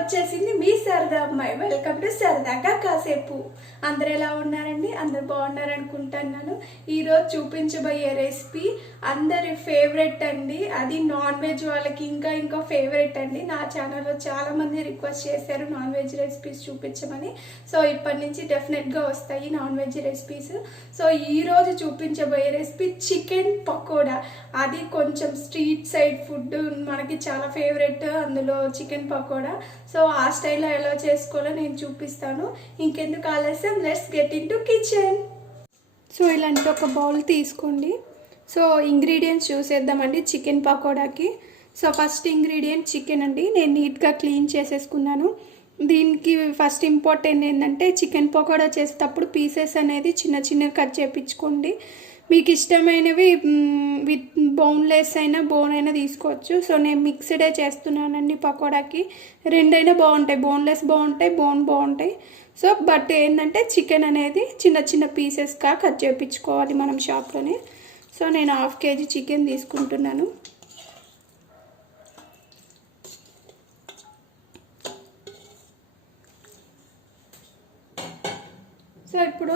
వచ్చేసింది మీ సరదా అమ్మాయి. వెల్కమ్ టు సరదాగా కాసేపు. అందరు ఎలా ఉన్నారండి? అందరు బాగున్నారు అనుకుంటున్నాను. ఈరోజు చూపించబోయే రెసిపీ అందరి ఫేవరెట్ అండి. అది నాన్ వెజ్ వాళ్ళకి ఇంకా ఫేవరెట్ అండి. నా ఛానల్లో చాలా మంది రిక్వెస్ట్ చేశారు నాన్ వెజ్ రెసిపీస్ చూపించమని. సో ఇప్పటి నుంచి డెఫినెట్గా వస్తాయి నాన్ వెజ్ రెసిపీస్. సో ఈరోజు చూపించబోయే రెసిపీ చికెన్ పకోడా. అది కొంచెం స్ట్రీట్ సైడ్ ఫుడ్, మనకి చాలా ఫేవరెట్ అందులో చికెన్ పకోడా. సో ఆ స్టైల్లో ఎలా చేసుకోవాలో నేను చూపిస్తాను. ఇంకెందుకు ఆలస్యం, let's get into kitchen. So ఇలాంటి ఒక బౌల్ తీసుకోండి. సో ఇంగ్రీడియంట్స్ చూసేద్దామండి చికెన్ పకోడాకి. సో ఫస్ట్ ఇంగ్రీడియంట్ చికెన్ అండి. నేను నీట్గా క్లీన్ చేసేసుకున్నాను. దీనికి ఫస్ట్ ఇంపార్టెంట్ ఏంటంటే చికెన్ పకోడా చేసేటప్పుడు పీసెస్ అనేది చిన్న కట్ చేయించుకోండి. మీకు ఇష్టమైనవి విత్ బోన్లెస్ అయినా బోన్ అయినా తీసుకోవచ్చు. సో నేను మిక్స్డే చేస్తున్నానండి పకోడాకి. రెండైనా బాగుంటాయి, బోన్లెస్ బాగుంటాయి, బోన్ బాగుంటాయి. సో బట్ ఏంటంటే చికెన్ అనేది చిన్న పీసెస్గా కట్ చేయించుకోవాలి మనం షాప్లోనే. సో నేను 1/2 kg చికెన్ తీసుకుంటున్నాను. సో ఇప్పుడు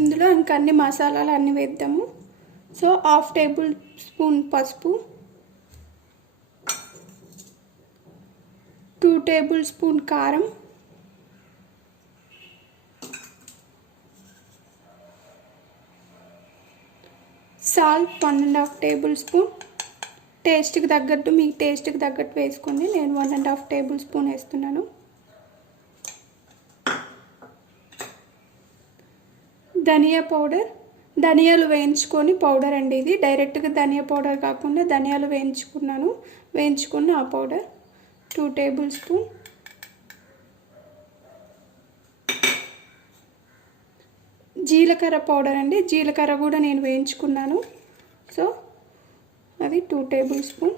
ఇందులో ఇంకా అన్ని మసాలాలు అన్నీ వేద్దాము. సో 1/2 టేబుల్ స్పూన్ పసుపు, 2 టేబుల్ స్పూన్ కారం, సాల్ట్ 1.5 టేబుల్ స్పూన్. టేస్ట్కి తగ్గట్టు, మీ టేస్ట్కి తగ్గట్టు వేసుకోండి. నేను 1.5 టేబుల్ స్పూన్ వేస్తున్నాను. ధనియా పౌడర్, ధనియాలు వేయించుకొని పౌడర్ అండి ఇది. డైరెక్ట్గా ధనియా పౌడర్ కాకుండా ధనియాలు వేయించుకున్న ఆ పౌడర్ 2 టేబుల్ స్పూన్. జీలకర్ర పౌడర్ అండి. జీలకర్ర కూడా నేను వేయించుకున్నాను. సో అది 2 టేబుల్ స్పూన్.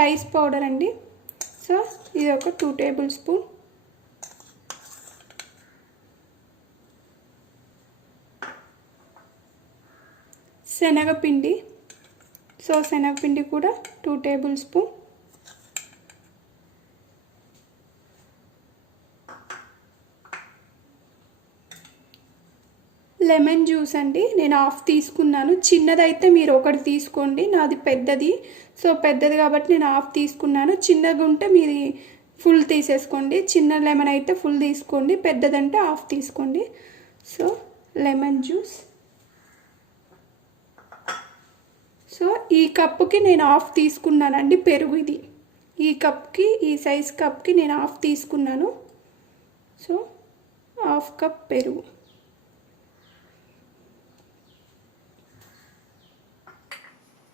రైస్ పౌడర్ అండి. సో ఇది ఒక 2 టేబుల్ స్పూన్. శనగపిండి. సో శనగపిండి కూడా 2 టేబుల్ స్పూన్. లెమన్ జ్యూస్ అండి. నేను 1/2 తీసుకున్నాను. చిన్నదైతే మీరు 1 తీసుకోండి. నాది పెద్దది, సో పెద్దది కాబట్టి నేను 1/2 తీసుకున్నాను. చిన్నగా ఉంటే మీది ఫుల్ తీసేసుకోండి. చిన్న లెమన్ అయితే ఫుల్ తీసుకోండి, పెద్దదంటే 1/2 తీసుకోండి. So lemon juice. సో ఈ కప్పుకి నేను 1/2 తీసుకున్నానండి పెరుగు. ఇది ఈ కప్కి, ఈ సైజ్ కప్కి నేను 1/2 తీసుకున్నాను. సో 1/2 కప్ పెరుగు.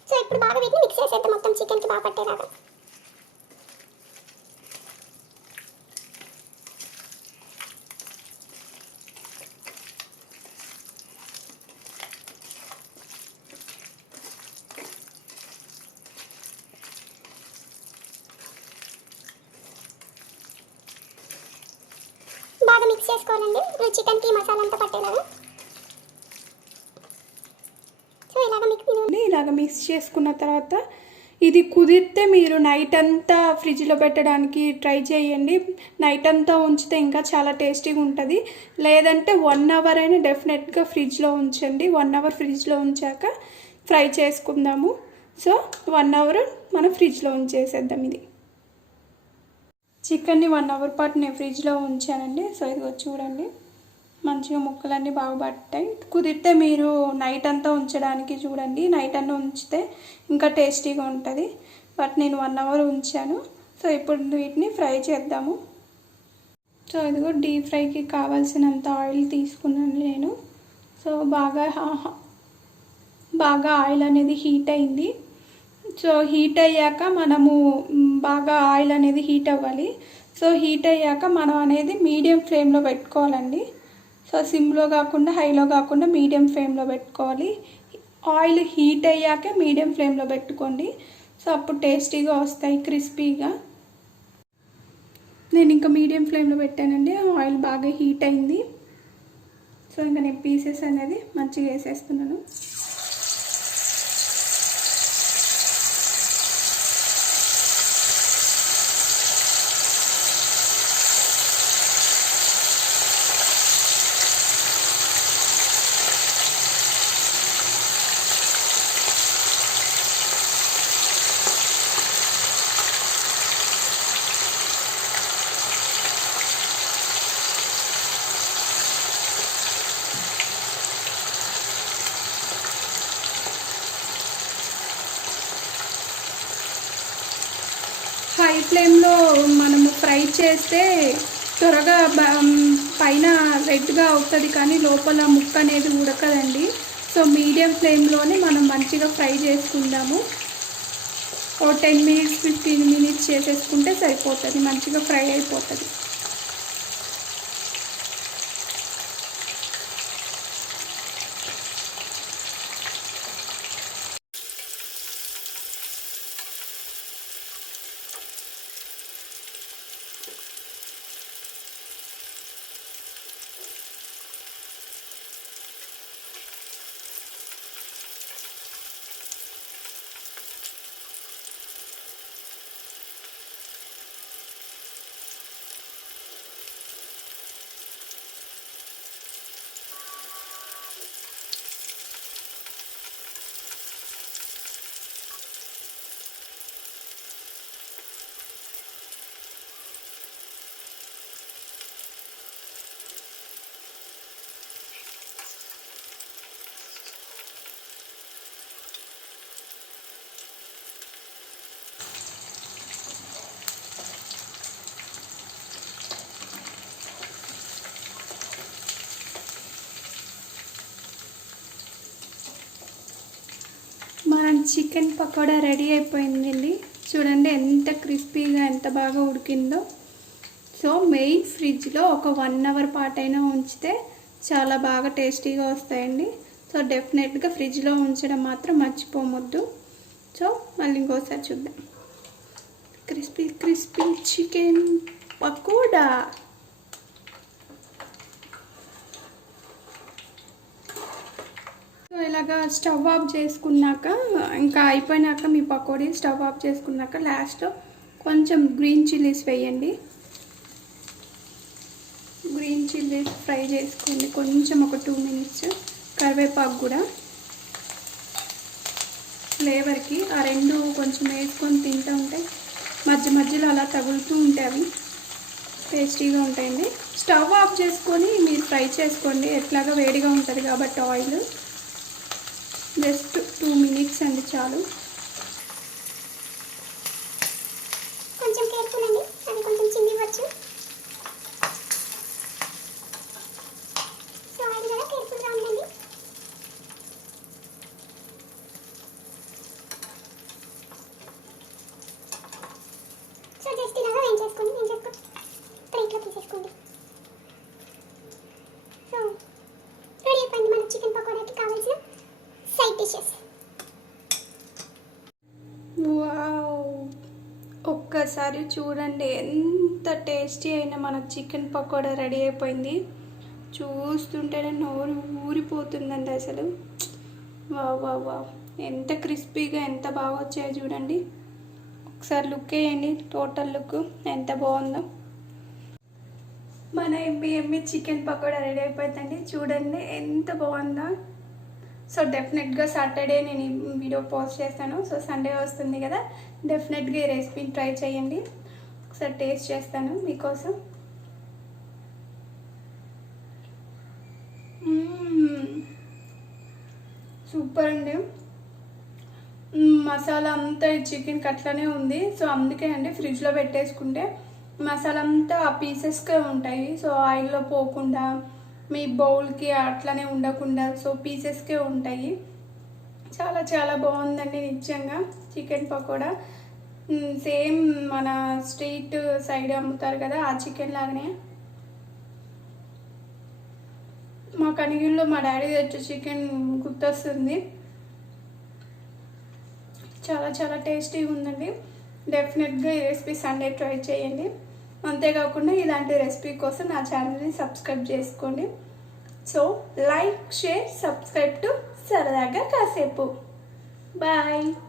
సో ఇప్పుడు బాగా వీటిని మిక్స్ చేసేద్దాం మొత్తం చికెన్కి బాగా పట్టేలాగా. బాగా మిక్స్ చేసుకోవాలండి చికెన్కి మసాలా అంతా పట్టేలాగా. ఇలాగ మిక్స్ చేసుకున్న తర్వాత ఇది కుదిరితే మీరు నైట్ అంతా ఫ్రిడ్జ్లో పెట్టడానికి ట్రై చేయండి. నైట్ అంతా ఉంచితే ఇంకా చాలా టేస్టీగా ఉంటుంది. లేదంటే 1 అవర్ అయినా డెఫినెట్గా ఫ్రిడ్జ్లో ఉంచండి. 1 అవర్ ఫ్రిడ్జ్లో ఉంచాక ఫ్రై చేసుకుందాము. సో 1 అవర్ మనం ఫ్రిడ్జ్లో ఉంచేసేద్దాం. ఇది చికెన్ని 1 అవర్ పాటు నేను ఫ్రిడ్జ్లో ఉంచానండి. సో ఇది చూడండి, మంచిగా ముక్కలన్నీ బాగా పట్టాయి. కుదిరితే మీరు నైట్ అంతా ఉంచడానికి చూడండి. నైట్ అంతా ఉంచితే ఇంకా టేస్టీగా ఉంటుంది. బట్ నేను 1 అవర్ ఉంచాను. సో ఇప్పుడు వీటిని ఫ్రై చేద్దాము. సో ఇదిగో డీప్ ఫ్రైకి కావాల్సినంత ఆయిల్ తీసుకున్నాను నేను. సో బాగా ఆయిల్ అనేది హీట్ అయింది. సో హీట్ అయ్యాక మనము బాగా ఆయిల్ అనేది హీట్ అవ్వాలి. సో హీట్ అయ్యాక మనం అనేది మీడియం ఫ్లేమ్లో పెట్టుకోవాలండి. సో సిమ్లో కాకుండా హైలో కాకుండా మీడియం ఫ్లేమ్లో పెట్టుకోవాలి. ఆయిల్ హీట్ అయ్యాకే మీడియం ఫ్లేమ్లో పెట్టుకోండి. సో అప్పుడు టేస్టీగా వస్తాయి, క్రిస్పీగా. నేను ఇంకా మీడియం ఫ్లేమ్లో పెట్టానండి. ఆయిల్ బాగా హీట్ అయింది. సో ఇంకా నేను పీసెస్ అనేది మంచిగా వేసేస్తున్నాను. హై ఫ్లేమ్లో మనము ఫ్రై చేస్తే త్వరగా పైన రెడ్గా అవుతుంది, కానీ లోపల ముక్క అనేది ఉడకదండి. సో మీడియం ఫ్లేమ్లోనే మనం మంచిగా ఫ్రై చేసుకుందాము. ఓ 10 మినిట్స్ 15 మినిట్స్ చేసేసుకుంటే సరిపోతుంది, మంచిగా ఫ్రై అయిపోతుంది. మన చికెన్ పకోడా రెడీ అయిపోయిందండి. చూడండి ఎంత క్రిస్పీగా ఎంత బాగా ఉడికిందో. సో మెయిన్ ఫ్రిడ్జ్లో ఒక 1 అవర్ పాటైనా ఉంచితే చాలా బాగా టేస్టీగా వస్తాయండి. సో డెఫినెట్గా ఫ్రిడ్జ్లో ఉంచడం మాత్రం మర్చిపోవద్దు. సో మళ్ళీ ఇంకోసారి చూద్దాం. Crispy crispy chicken pakoda. ఇలాగా స్టవ్ ఆఫ్ చేసుకున్నాక, ఇంకా అయిపోయినాక మీ పకోడీ స్టవ్ ఆఫ్ చేసుకున్నాక లాస్ట్లో కొంచెం గ్రీన్ చిల్లీస్ వేయండి. గ్రీన్ చిల్లీస్ ఫ్రై చేసుకోండి కొంచెం, ఒక 2 మినిట్స్. కరివేపాకు కూడా ఫ్లేవర్కి ఆ రెండు కొంచెం వేసుకొని తింటూ ఉంటే మధ్య మధ్యలో అలా తగులుతూ ఉంటాయి, అవి టేస్టీగా ఉంటాయండి. స్టవ్ ఆఫ్ చేసుకొని మీరు ఫ్రై చేసుకోండి, ఎట్లాగా వేడిగా ఉంటుంది కాబట్టి ఆయిల్. జస్ట్ 2 మినిట్స్ అండి చాలు. కొంచెం కేర్ఫుల్ అండి, అది కొంచెం చిందివచ్చు. సో అది కూడా కేర్ఫుల్గా ఉండండి. సో జస్ట్ ఇలాగా వేయించేసుకోండి, ప్లేట్లో తీసేసుకోండి. సో రెడీ అయిపోయింది మన చికెన్ పకోడాకి కావాల్సిన సైడ్ డిషెస్. వావ్, ఒక్కసారి చూడండి ఎంత టేస్టీ అయిన మన చికెన్ పకోడా రెడీ అయిపోయింది. చూస్తుంటేనే నోరు ఊరిపోతుందండి అసలు. వావ్ వావ్ వావ్, ఎంత క్రిస్పీగా ఎంత బాగా వచ్చాయో చూడండి. ఒకసారి లుక్ వేయండి, టోటల్ లుక్ ఎంత బాగుందో. మన ఎమ్మి చికెన్ పకోడా రెడీ అయిపోయిందండి. చూడండి ఎంత బాగుందో. సో డెఫినెట్గా సాటర్డే నేను ఈ వీడియో పోస్ట్ చేస్తాను. సో సండే వస్తుంది కదా, డెఫినెట్గా ఈ రెసిపీని ట్రై చేయండి. ఒకసారి టేస్ట్ చేస్తాను మీకోసం. సూపర్ అండి. మసాలా అంతా ఈ చికెన్కి అట్లానే ఉంది. సో అందుకే అండి ఫ్రిడ్జ్లో పెట్టేసుకుంటే మసాలా అంతా ఆ పీసెస్కే ఉంటాయి. సో ఆయిల్లో పోకుండా మీ బౌల్కి అట్లనే ఉండకుండా సో పీసెస్కే ఉంటాయి. చాలా చాలా బాగుందండి నిజంగా చికెన్ పకోడా. సేమ్ మన స్ట్రీట్ సైడ్ అమ్ముతారు కదా ఆ చికెన్ లాగానే. మా కనిగిల్లో మా డాడీ తెచ్చే చికెన్ గుర్తొస్తుంది. చాలా చాలా టేస్టీగా ఉందండి. డెఫినెట్గా ఈ రెసిపీ సండే ట్రై చేయండి. అంతేకాకుండా ఇలాంటి రెసిపీ కోసం నా ఛానల్ని సబ్స్క్రైబ్ చేసుకోండి. So like, share, subscribe to సరదాగా కాసేపు. బాయ్.